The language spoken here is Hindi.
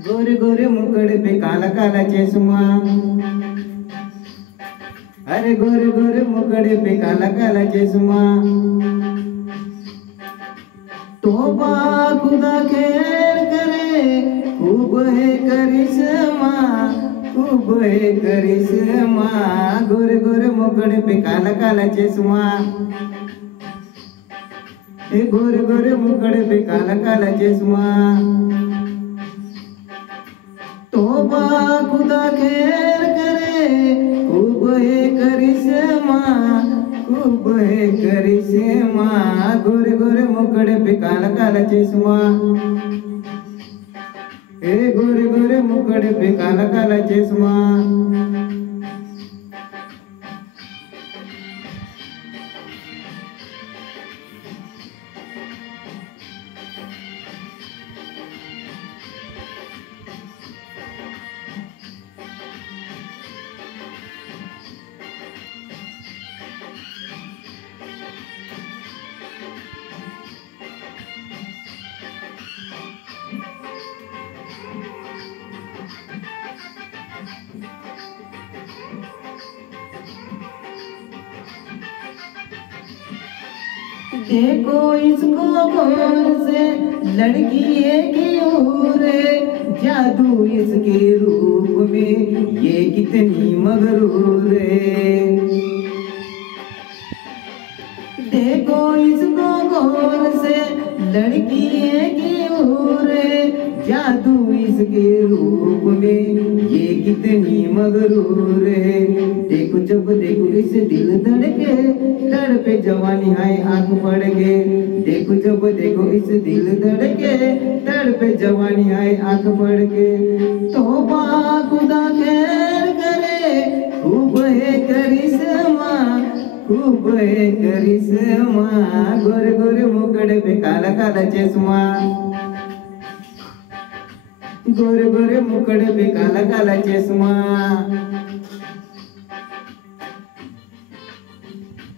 गोरे गोरे मुकड़ पे काला काला चश्मा। अरे गोरे गोरे मुकड़ पे काला काला चश्मा। तोबा खुदा खैर करे, खूब है करिश्मा, खूब है करिश्मा। गोरे गोरे मुकड़ पे काला काला चश्मा। गोरे गोरे मुकड़ पे काला काला चश्मा। तोबा खुदा खैर करे, खूब है करिश्मा, खूब है करिश्मा। गोरे गोरे मुकड़ पे काला काला चश्मा। गोरे गोरे मुकड़ पे काला काला चश्मा। देखो इसको गौर से, लड़की एक और है, जादू इसके रूप में ये कितनी मगरूर है। देखो इसको गौर से, लड़की एक और है, जादू इसके रूप में ये कितनी मगरूर है। देखो जब देखो इसे दिल धड़के, तड़पे जवानी हाय आंख पड़ के। देखो जब देखो इस दिल धड़के, तड़पे जवानी हाय आंख पड़ के। तौबा खुदा खैर करे, खूब है करिश्मा, खूब है करिश्मा। गोरे गोरे मुकड़ पे काला काला चश्मा। गोरे गोरे मुकड़ पे काला काला चश्मा।